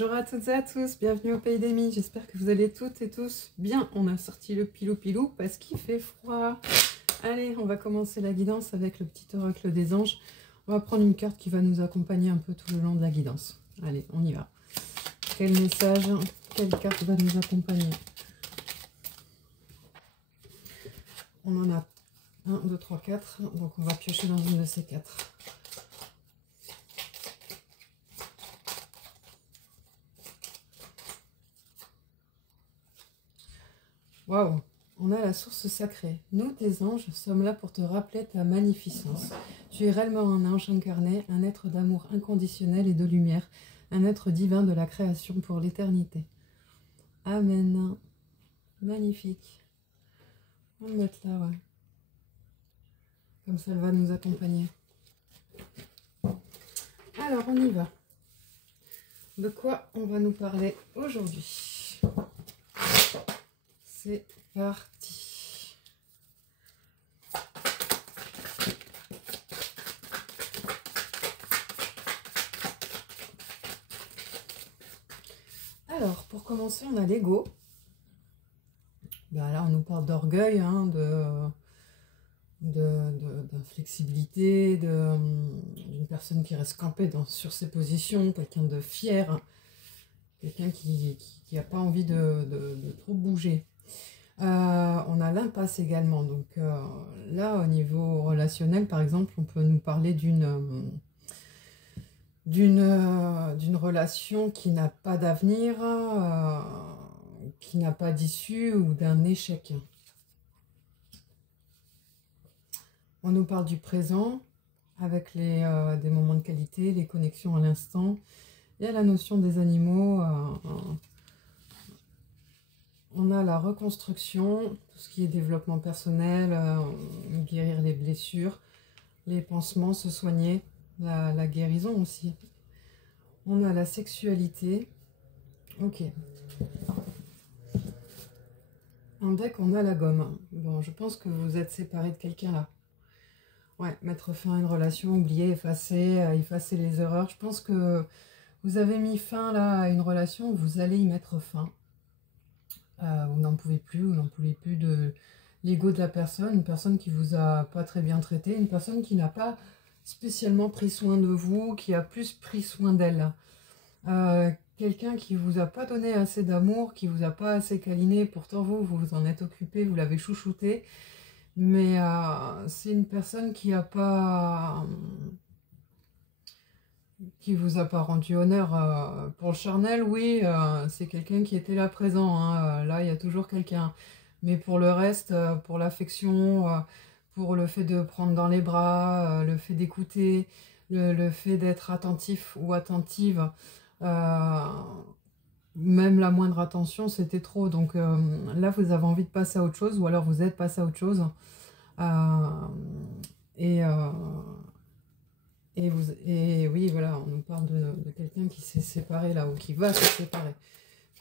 Bonjour à toutes et à tous, bienvenue au Pays d'Amy, j'espère que vous allez toutes et tous bien. On a sorti le pilou-pilou parce qu'il fait froid. Allez, on va commencer la guidance avec le petit oracle des anges. On va prendre une carte qui va nous accompagner un peu tout le long de la guidance. Allez, on y va. Quel message, quelle carte va nous accompagner? On en a 1, 2, 3, 4, donc on va piocher dans une de ces 4. Waouh, on a la source sacrée. Nous, tes anges, sommes là pour te rappeler ta magnificence. Tu es réellement un ange incarné, un être d'amour inconditionnel et de lumière, un être divin de la création pour l'éternité. Amen. Magnifique. On va le mettre là, ouais. Comme ça, elle va nous accompagner. Alors, on y va. De quoi on va nous parler aujourd'hui? C'est parti. Alors, pour commencer, on a l'ego. Ben là, on nous parle d'orgueil, hein, d'inflexibilité, d'une personne qui reste campée sur ses positions, quelqu'un de fier, quelqu'un qui n'a pas envie de trop bouger. On a l'impasse également, donc là au niveau relationnel par exemple on peut nous parler d'une relation qui n'a pas d'avenir, qui n'a pas d'issue ou d'un échec. On nous parle du présent avec des moments de qualité, les connexions à l'instant. Il y a la notion des animaux. On a la reconstruction, tout ce qui est développement personnel, guérir les blessures, les pansements, se soigner, la guérison aussi. On a la sexualité. Ok. En deck, on a la gomme. Bon, je pense que vous êtes séparés de quelqu'un là. Ouais, mettre fin à une relation, oublier, effacer les erreurs. Je pense que vous avez mis fin là à une relation, vous allez y mettre fin. Vous n'en pouvez plus, vous n'en pouvez plus de l'ego de la personne, une personne qui vous a pas très bien traité, une personne qui n'a pas spécialement pris soin de vous, qui a plus pris soin d'elle. Quelqu'un qui vous a pas donné assez d'amour, qui vous a pas assez câliné, pourtant vous vous en êtes occupé, vous l'avez chouchouté, mais c'est une personne qui a pas... qui vous a pas rendu honneur. Pour le charnel, oui, c'est quelqu'un qui était là présent, hein. Là, il y a toujours quelqu'un. Mais pour le reste, pour l'affection, pour le fait de prendre dans les bras, le fait d'écouter, le fait d'être attentif ou attentive, même la moindre attention, c'était trop. Donc là, vous avez envie de passer à autre chose, ou alors vous êtes passé à autre chose. Et oui, voilà, on nous parle de quelqu'un qui s'est séparé là, ou qui va se séparer.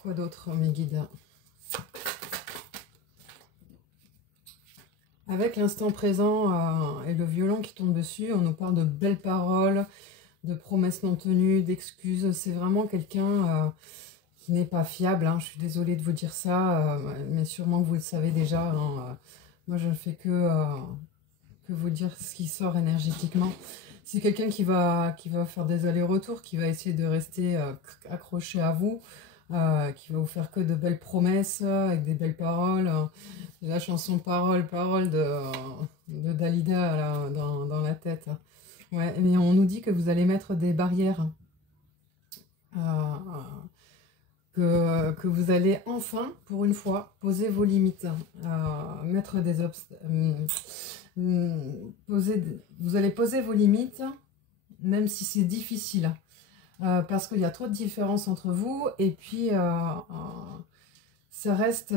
Quoi d'autre, mes guides? Avec l'instant présent et le violon qui tombe dessus, on nous parle de belles paroles, de promesses non tenues, d'excuses. C'est vraiment quelqu'un qui n'est pas fiable, hein. Je suis désolée de vous dire ça, mais sûrement vous le savez déjà, hein. Moi, je ne fais que vous dire ce qui sort énergétiquement. C'est quelqu'un qui va faire des allers-retours, qui va essayer de rester accroché à vous, qui va vous faire que de belles promesses, avec des belles paroles. La chanson Parole, Parole de Dalida là, dans la tête. Ouais, mais on nous dit que vous allez mettre des barrières. Que vous allez enfin, pour une fois, poser vos limites. Mettre des obstacles. Vous allez poser vos limites, même si c'est difficile, parce qu'il y a trop de différences entre vous, et puis ça reste,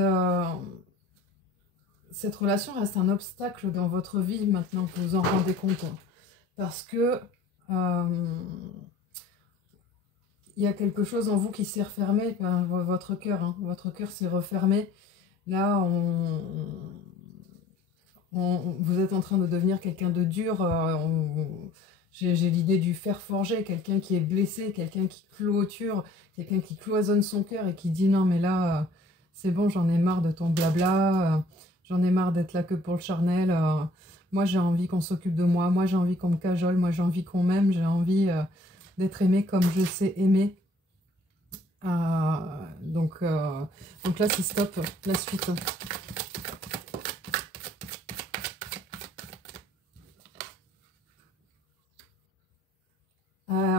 cette relation reste un obstacle dans votre vie maintenant que vous vous en rendez compte, parce que il y a quelque chose en vous qui s'est refermé, enfin, votre cœur, hein, votre cœur s'est refermé. Là, vous êtes en train de devenir quelqu'un de dur, J'ai l'idée du fer forgé, quelqu'un qui est blessé, quelqu'un qui clôture, quelqu'un qui cloisonne son cœur et qui dit non mais là, c'est bon, j'en ai marre de ton blabla, j'en ai marre d'être là que pour le charnel, moi j'ai envie qu'on s'occupe de moi, moi j'ai envie qu'on me cajole, moi j'ai envie qu'on m'aime, j'ai envie d'être aimé comme je sais aimer. Donc là c'est stop, la suite.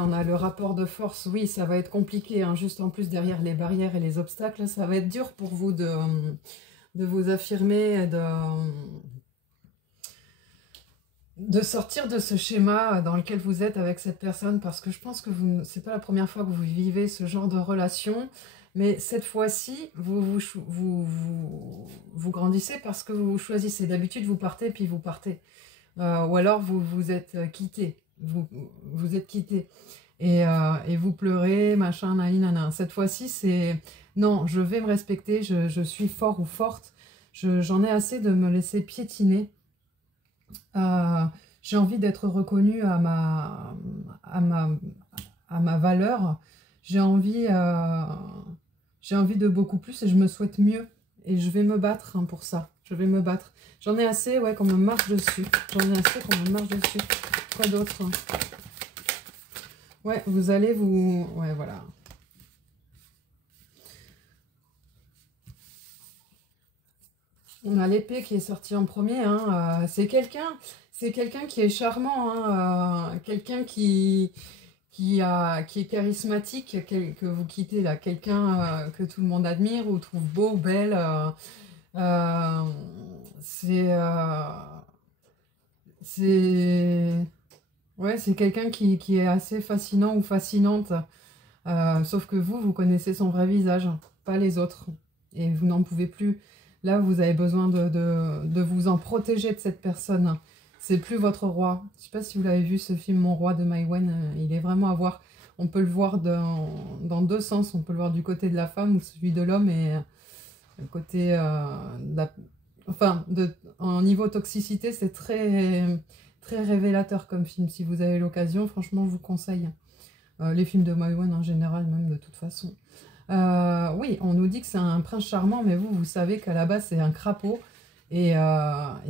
On a le rapport de force, oui, ça va être compliqué, hein, juste en plus derrière les barrières et les obstacles, ça va être dur pour vous de vous affirmer, de sortir de ce schéma dans lequel vous êtes avec cette personne, parce que je pense que c'est pas la première fois que vous vivez ce genre de relation, mais cette fois-ci, vous grandissez parce que vous choisissez. D'habitude, vous partez, puis vous partez. Ou alors, vous êtes quitté. Vous êtes quitté. Et vous pleurez, machin, nana. Cette fois-ci, c'est non, je vais me respecter, je suis fort ou forte. J'en ai assez de me laisser piétiner. J'ai envie d'être reconnue à ma valeur. J'ai envie de beaucoup plus et je me souhaite mieux. Et je vais me battre hein, pour ça. Je vais me battre. J'en ai assez, ouais, qu'on me marche dessus. J'en ai assez qu'on me marche dessus. Quoi d'autre? Ouais, vous allez vous... Ouais, voilà. On a l'épée qui est sortie en premier. Hein. C'est quelqu'un qui est charmant. Hein. Quelqu'un qui est charismatique, que vous quittez là. Quelqu'un que tout le monde admire ou trouve beau ou belle. Ouais, c'est quelqu'un qui est assez fascinant ou fascinante. Sauf que vous connaissez son vrai visage, pas les autres. Et vous n'en pouvez plus. Là, vous avez besoin de vous en protéger de cette personne. C'est plus votre roi. Je ne sais pas si vous l'avez vu, ce film Mon Roi de Mai Wen. Il est vraiment à voir. On peut le voir dans deux sens. On peut le voir du côté de la femme ou celui de l'homme. Et le côté... en niveau toxicité, c'est très, très révélateur comme film. Si vous avez l'occasion, franchement, je vous conseille. Les films de Mai Wen en général, même de toute façon. Oui, on nous dit que c'est un prince charmant, mais vous savez qu'à la base, c'est un crapaud et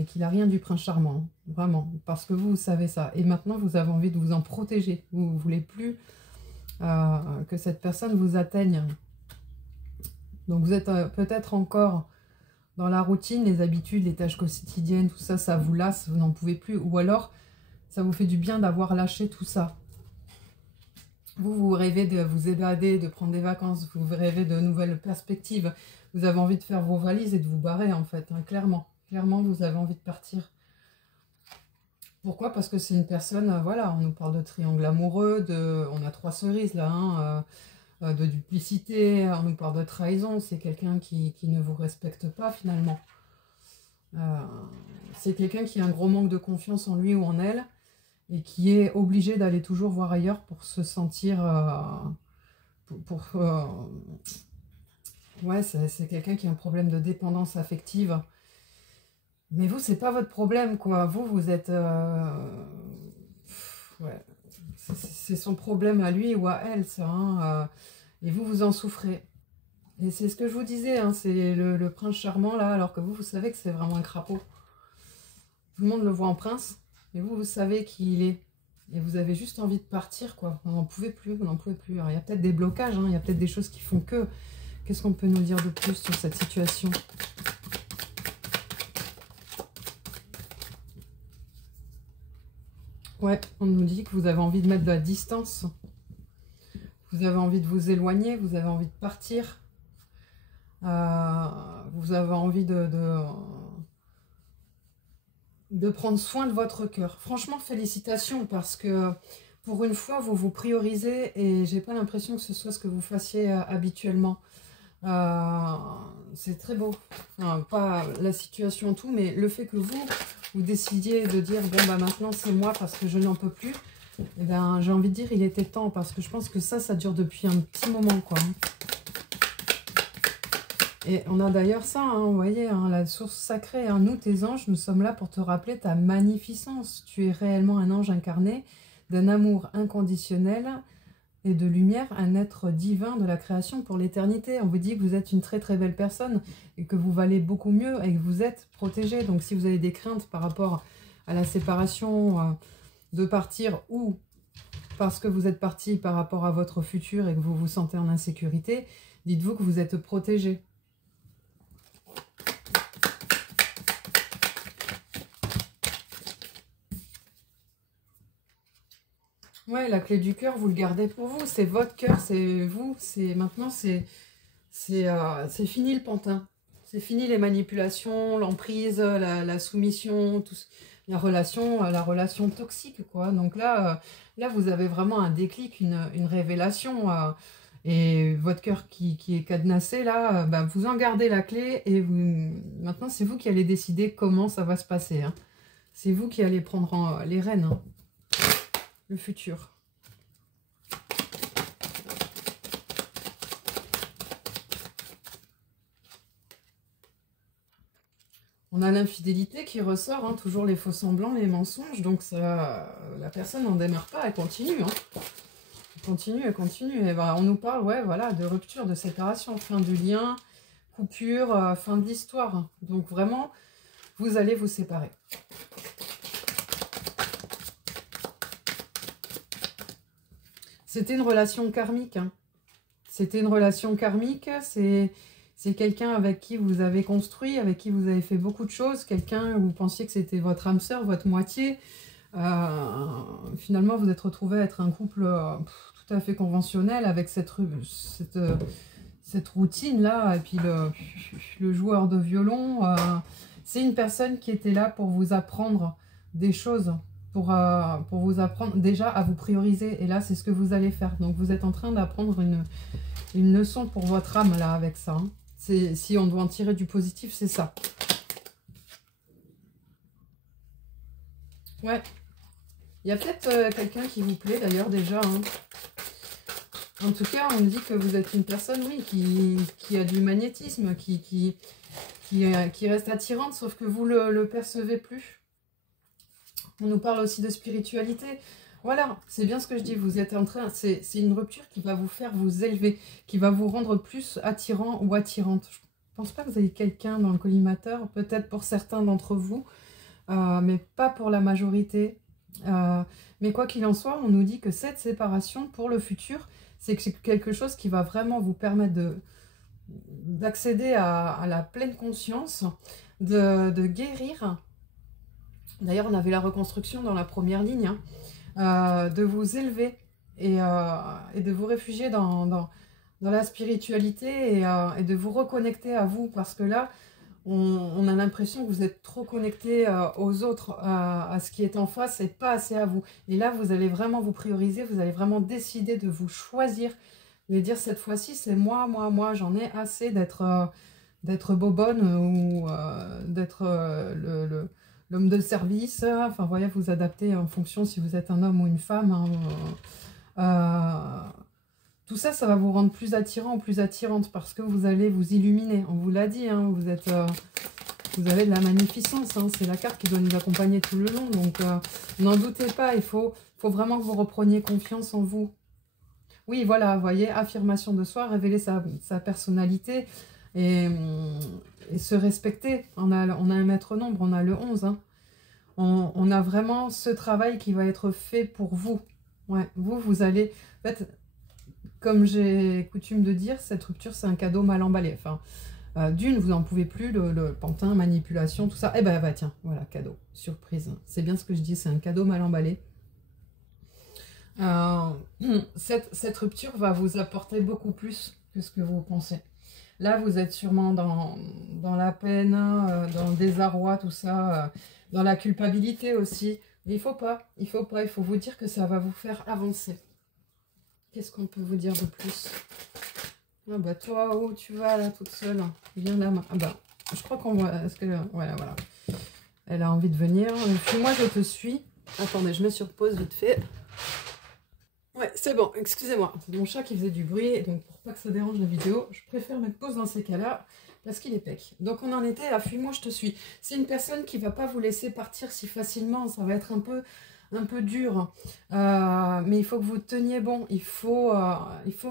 qu'il n'a rien du prince charmant. Vraiment, parce que vous savez ça. Et maintenant, vous avez envie de vous en protéger. Vous ne voulez plus que cette personne vous atteigne. Donc, vous êtes peut-être encore dans la routine, les habitudes, les tâches quotidiennes, tout ça, ça vous lasse, vous n'en pouvez plus. Ou alors, ça vous fait du bien d'avoir lâché tout ça. Vous rêvez de vous évader, de prendre des vacances, vous rêvez de nouvelles perspectives. Vous avez envie de faire vos valises et de vous barrer, en fait, hein, clairement. Clairement, vous avez envie de partir. Pourquoi? Parce que c'est une personne, voilà, on nous parle de triangle amoureux, on a 3 cerises, là, hein, de duplicité, on nous parle de trahison. C'est quelqu'un qui ne vous respecte pas, finalement. C'est quelqu'un qui a un gros manque de confiance en lui ou en elle, et qui est obligé d'aller toujours voir ailleurs pour se sentir... ouais, c'est quelqu'un qui a un problème de dépendance affective. Mais vous, c'est pas votre problème, quoi. Vous êtes... ouais, c'est son problème à lui ou à elle, ça. Hein, et vous en souffrez. Et c'est ce que je vous disais, hein, c'est le prince charmant, là, alors que vous savez que c'est vraiment un crapaud. Tout le monde le voit en prince. Mais vous savez qui il est. Et vous avez juste envie de partir, quoi. Vous n'en pouvez plus, vous n'en pouvez plus. Alors, il y a peut-être des blocages, hein, il y a peut-être des choses qui font que... Qu'est-ce qu'on peut nous dire de plus sur cette situation? Ouais, on nous dit que vous avez envie de mettre de la distance. Vous avez envie de vous éloigner, vous avez envie de partir. Vous avez envie de prendre soin de votre cœur. Franchement, félicitations, parce que pour une fois, vous vous priorisez et j'ai pas l'impression que ce soit ce que vous fassiez habituellement. C'est très beau. Pas la situation tout, mais le fait que vous décidiez de dire, bon, bah maintenant c'est moi parce que je n'en peux plus, eh ben, j'ai envie de dire, il était temps, parce que je pense que ça dure depuis un petit moment, quoi. Et on a d'ailleurs ça, hein, vous voyez, hein, la source sacrée, hein, nous tes anges, nous sommes là pour te rappeler ta magnificence. Tu es réellement un ange incarné, d'un amour inconditionnel et de lumière, un être divin de la création pour l'éternité. On vous dit que vous êtes une très très belle personne et que vous valez beaucoup mieux et que vous êtes protégé. Donc si vous avez des craintes par rapport à la séparation, de partir, ou parce que vous êtes parti par rapport à votre futur et que vous vous sentez en insécurité, dites-vous que vous êtes protégé. Ouais, la clé du cœur, vous le gardez pour vous. C'est votre cœur, c'est vous. Maintenant, c'est fini le pantin. C'est fini les manipulations, l'emprise, la soumission, tout, la relation toxique, quoi. Donc là, vous avez vraiment un déclic, une révélation. Et votre cœur qui est cadenassé, là, bah, vous en gardez la clé. Et maintenant, c'est vous qui allez décider comment ça va se passer. Hein. C'est vous qui allez prendre les rênes. Hein. Le futur. On a l'infidélité qui ressort, hein, toujours les faux semblants, les mensonges, donc ça, la personne n'en démarre pas, elle continue. Hein. Elle continue, et ben, on nous parle, ouais, voilà, de rupture, de séparation, fin du lien, coupure, fin de l'histoire. Donc vraiment, vous allez vous séparer. C'était une relation karmique. Hein. C'était une relation karmique. C'est quelqu'un avec qui vous avez construit, avec qui vous avez fait beaucoup de choses. Quelqu'un où vous pensiez que c'était votre âme sœur, votre moitié. Finalement, vous êtes retrouvé à être un couple tout à fait conventionnel avec cette routine-là. Et puis le joueur de violon. C'est une personne qui était là pour vous apprendre des choses. Pour vous apprendre déjà à vous prioriser. Et là, c'est ce que vous allez faire. Donc, vous êtes en train d'apprendre une leçon pour votre âme, là, avec ça. Hein. Si on doit en tirer du positif, c'est ça. Ouais. Il y a peut-être quelqu'un qui vous plaît, d'ailleurs, déjà. Hein. En tout cas, on dit que vous êtes une personne, oui, qui a du magnétisme, qui reste attirante, sauf que vous le percevez plus. On nous parle aussi de spiritualité. Voilà, c'est bien ce que je dis. Vous êtes en train... C'est une rupture qui va vous faire vous élever, qui va vous rendre plus attirant ou attirante. Je ne pense pas que vous ayez quelqu'un dans le collimateur, peut-être pour certains d'entre vous, mais pas pour la majorité. Mais quoi qu'il en soit, on nous dit que cette séparation, pour le futur, c'est quelque chose qui va vraiment vous permettre d'accéder à la pleine conscience, de guérir. D'ailleurs, on avait la reconstruction dans la première ligne, hein, de vous élever et de vous réfugier dans la spiritualité et de vous reconnecter à vous. Parce que là, on a l'impression que vous êtes trop connecté aux autres, à ce qui est en face et pas assez à vous. Et là, vous allez vraiment vous prioriser, vous allez vraiment décider de vous choisir. Et dire cette fois-ci, c'est moi, j'en ai assez d'être bobonne ou d'être l'homme de service, enfin, voyez, vous adaptez en fonction si vous êtes un homme ou une femme. Hein, tout ça, ça va vous rendre plus attirant, plus attirante, parce que vous allez vous illuminer. On vous l'a dit, hein, vous avez de la magnificence. Hein, c'est la carte qui doit nous accompagner tout le long. Donc, n'en doutez pas, il faut vraiment que vous repreniez confiance en vous. Oui, voilà, vous voyez, affirmation de soi, révéler sa personnalité et se respecter. On a un maître nombre, on a le 11. Hein. On a vraiment ce travail qui va être fait pour vous. Ouais, vous allez... En fait, comme j'ai coutume de dire, cette rupture, c'est un cadeau mal emballé. Enfin, d'une, vous n'en pouvez plus, le pantin, manipulation, tout ça. Eh ben, bah, tiens, voilà, cadeau, surprise. C'est bien ce que je dis, c'est un cadeau mal emballé. Cette rupture va vous apporter beaucoup plus que ce que vous pensez. Là, vous êtes sûrement dans la peine, dans le désarroi, tout ça, dans la culpabilité aussi. Mais il faut vous dire que ça va vous faire avancer. Qu'est-ce qu'on peut vous dire de plus? Ah bah toi, où tu vas là, toute seule? Viens là. Ah bah, je crois qu'on voit... Voilà. Elle a envie de venir. Puis moi, je te suis. Attendez, je mets sur pause vite fait. Ouais, c'est bon, excusez-moi. C'est mon chat qui faisait du bruit, et donc pour pas que ça dérange la vidéo, je préfère mettre pause dans ces cas-là, parce qu'il est pec. Donc on en était à fuis-moi, je te suis. C'est une personne qui va pas vous laisser partir si facilement, ça va être un peu un peu dur. Mais il faut que vous teniez bon. Il faut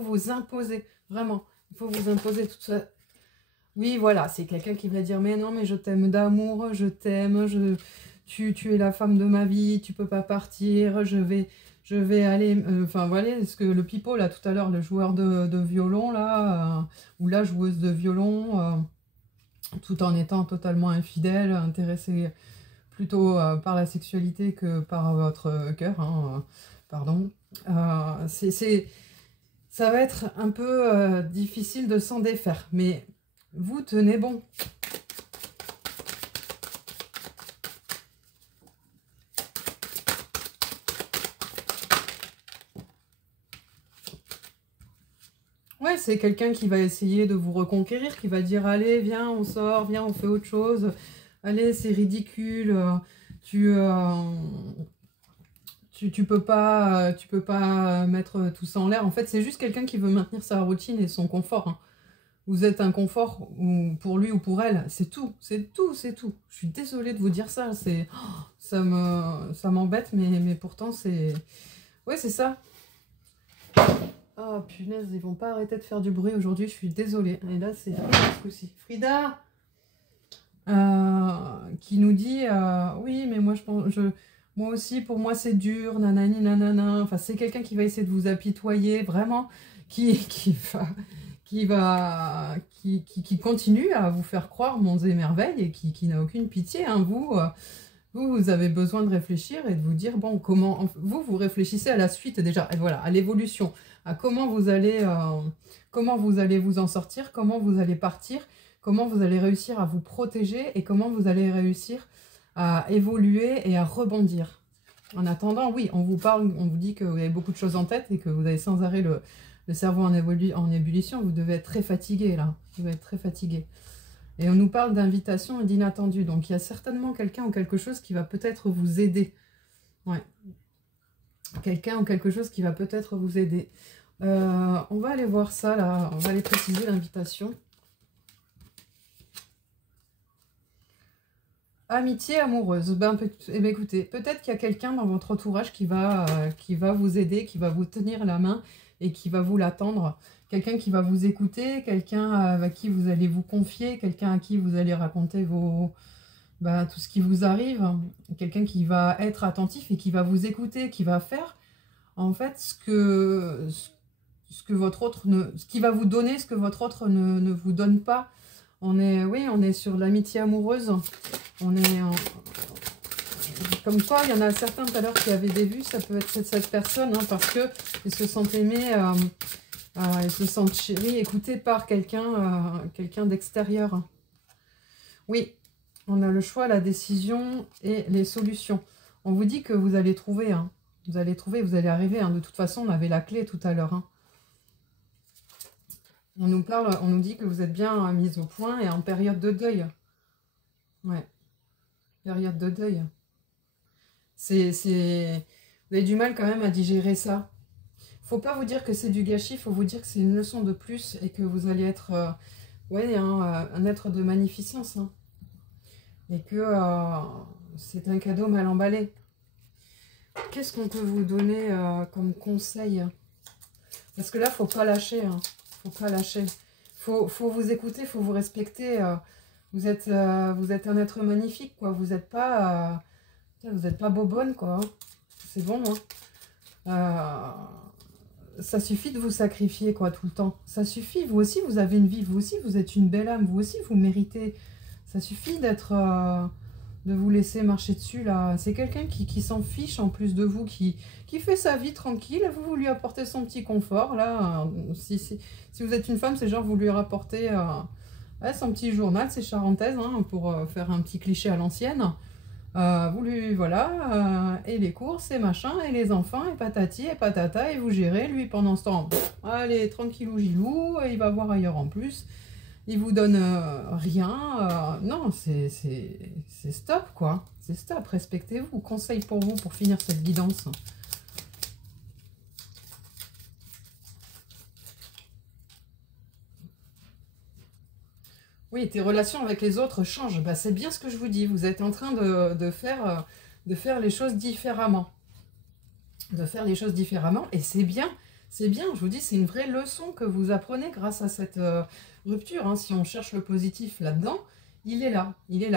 vous imposer, vraiment. Il faut vous imposer tout ça. Oui, voilà, c'est quelqu'un qui va dire, mais non, mais je t'aime d'amour, je t'aime, tu es la femme de ma vie, tu peux pas partir, je vais aller, enfin voilà, ce que le pipeau là tout à l'heure, le joueur de violon là, ou la joueuse de violon, tout en étant totalement infidèle, intéressé plutôt par la sexualité que par votre cœur, hein, pardon. Ça va être un peu difficile de s'en défaire, mais vous tenez bon. Ouais, c'est quelqu'un qui va essayer de vous reconquérir, qui va dire, allez, viens, on sort, viens, on fait autre chose. Allez, c'est ridicule, tu, euh, tu peux pas mettre tout ça en l'air. En fait, c'est juste quelqu'un qui veut maintenir sa routine et son confort, hein. Vous êtes un confort pour lui ou pour elle, c'est tout, c'est tout, c'est tout. Je suis désolée de vous dire ça, ça m'embête, mais pourtant c'est... Ouais, c'est ça. Oh punaise, ils vont pas arrêter de faire du bruit aujourd'hui, je suis désolée. Et là, c'est Frida ce coup-ci. Frida qui nous dit oui, mais moi, moi aussi, pour moi, c'est dur, nanani, nanana. Enfin, c'est quelqu'un qui va essayer de vous apitoyer, vraiment, qui continue à vous faire croire monts et merveilles et qui n'a aucune pitié, hein. Vous avez besoin de réfléchir et de vous dire, bon, comment... Vous réfléchissez à la suite déjà, et voilà, à l'évolution, à comment vous allez vous en sortir, comment vous allez partir, comment vous allez réussir à vous protéger et comment vous allez réussir à évoluer et à rebondir. En attendant, oui, on vous parle, on vous dit que vous avez beaucoup de choses en tête et que vous avez sans arrêt le cerveau en ébullition, vous devez être très fatigué là, vous devez être très fatigué. Et on nous parle d'invitation et d'inattendu. Donc, il y a certainement quelqu'un ou quelque chose qui va peut-être vous aider. Ouais. Quelqu'un ou quelque chose qui va peut-être vous aider. On va aller voir ça, là. On va aller préciser l'invitation. Amitié amoureuse. Écoutez, peut-être qu'il y a quelqu'un dans votre entourage qui va vous aider, qui va vous tenir la main et qui va vous l'attendre. Quelqu'un qui va vous écouter, quelqu'un à qui vous allez vous confier, quelqu'un à qui vous allez raconter tout ce qui vous arrive, quelqu'un qui va être attentif et qui va vous écouter, qui va faire en fait ce qui va vous donner ce que votre autre ne vous donne pas. On est sur l'amitié amoureuse. On est comme quoi, il y en a certains tout à l'heure qui avaient des vues, ça peut être cette personne, hein, parce qu'ils se sentent aimés. Ils se sentent chéris, écoutés par quelqu'un d'extérieur. Oui, on a le choix, la décision et les solutions. On vous dit que vous allez trouver. Hein. Vous allez trouver, vous allez arriver. Hein. De toute façon, on avait la clé tout à l'heure. Hein. On nous dit que vous êtes bien mis au point et en période de deuil. Ouais, période de deuil. Vous avez du mal quand même à digérer ça. Faut pas vous dire que c'est du gâchis, faut vous dire que c'est une leçon de plus et que vous allez être un être de magnificence. Hein. Et que c'est un cadeau mal emballé. Qu'est-ce qu'on peut vous donner comme conseil? Parce que là, faut pas lâcher. Hein. Faut pas lâcher. Faut vous écouter, faut vous respecter. Vous êtes un être magnifique, quoi. Vous n'êtes pas bobonne, quoi. Hein. C'est bon, hein. Ça suffit de vous sacrifier, quoi, tout le temps. Ça suffit, vous aussi, vous avez une vie, vous aussi, vous êtes une belle âme, vous aussi, vous méritez. Ça suffit de vous laisser marcher dessus, là. C'est quelqu'un qui s'en fiche, en plus de vous, qui fait sa vie tranquille. Vous lui apportez son petit confort, là. Si vous êtes une femme, c'est genre, vous lui rapportez son petit journal, c'est charentaise, hein, pour faire un petit cliché à l'ancienne. Et les courses, et machin, et les enfants, et patati, et patata, et vous gérez, lui, pendant ce temps, allez, tranquillou, gilou, il va voir ailleurs en plus, il vous donne rien, non, c'est stop, quoi, c'est stop, respectez-vous, conseil pour vous, pour finir cette guidance. Oui, tes relations avec les autres changent. C'est bien ce que je vous dis. Vous êtes en train de faire les choses différemment. de faire les choses différemment. Et c'est bien, je vous dis, c'est une vraie leçon que vous apprenez grâce à cette rupture. Hein. Si on cherche le positif là-dedans, il est là,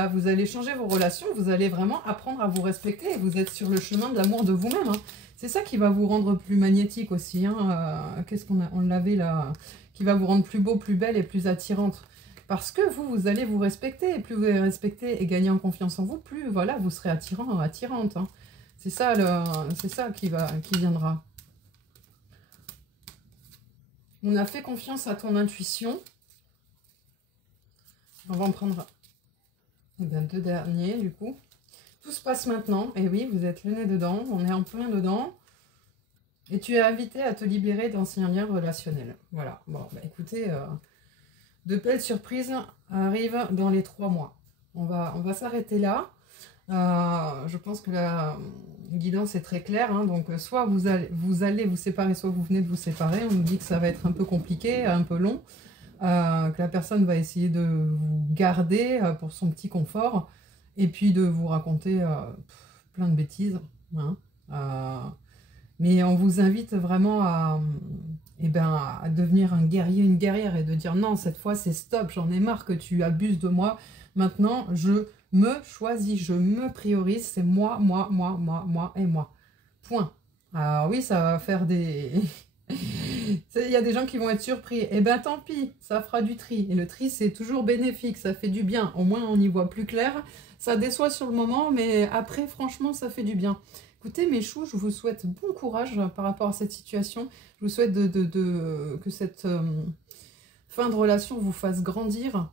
Vous allez changer vos relations, vous allez vraiment apprendre à vous respecter et vous êtes sur le chemin de l'amour de vous-même. Hein. C'est ça qui va vous rendre plus magnétique aussi. Hein. Qu'est-ce on l'avait là, qui va vous rendre plus beau, plus belle et plus attirante. Parce que vous allez vous respecter. Et plus vous allez respecter et gagner en confiance en vous, plus voilà, vous serez attirant, attirante. Hein. C'est ça, qui viendra. On a fait confiance à ton intuition. On va en prendre deux derniers, du coup. Tout se passe maintenant. Et oui, vous êtes le nez dedans. On est en plein dedans. Et tu es invité à te libérer d'anciens liens relationnels. Voilà. Bon, bah écoutez, de belles surprises arrivent dans les 3 mois. On va s'arrêter là. Je pense que la guidance est très claire. Hein, donc, soit vous allez vous séparer, soit vous venez de vous séparer. On nous dit que ça va être un peu compliqué, un peu long. Que la personne va essayer de vous garder pour son petit confort. Et puis de vous raconter plein de bêtises. Hein, mais on vous invite vraiment à devenir un guerrier, une guerrière et de dire non, cette fois c'est stop, j'en ai marre que tu abuses de moi. Maintenant, je me choisis, je me priorise, c'est moi et moi. Point. Alors oui, ça va faire des... Il y a des gens qui vont être surpris. Eh bien tant pis, ça fera du tri. Et le tri, c'est toujours bénéfique, ça fait du bien. Au moins, on y voit plus clair. Ça déçoit sur le moment, mais après, franchement, ça fait du bien. Écoutez, mes choux, je vous souhaite bon courage par rapport à cette situation. Je vous souhaite que cette fin de relation vous fasse grandir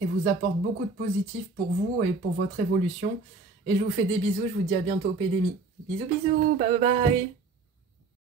et vous apporte beaucoup de positif pour vous et pour votre évolution. Et je vous fais des bisous, je vous dis à bientôt, Pédémie. Bisous, bisous, bye bye bye.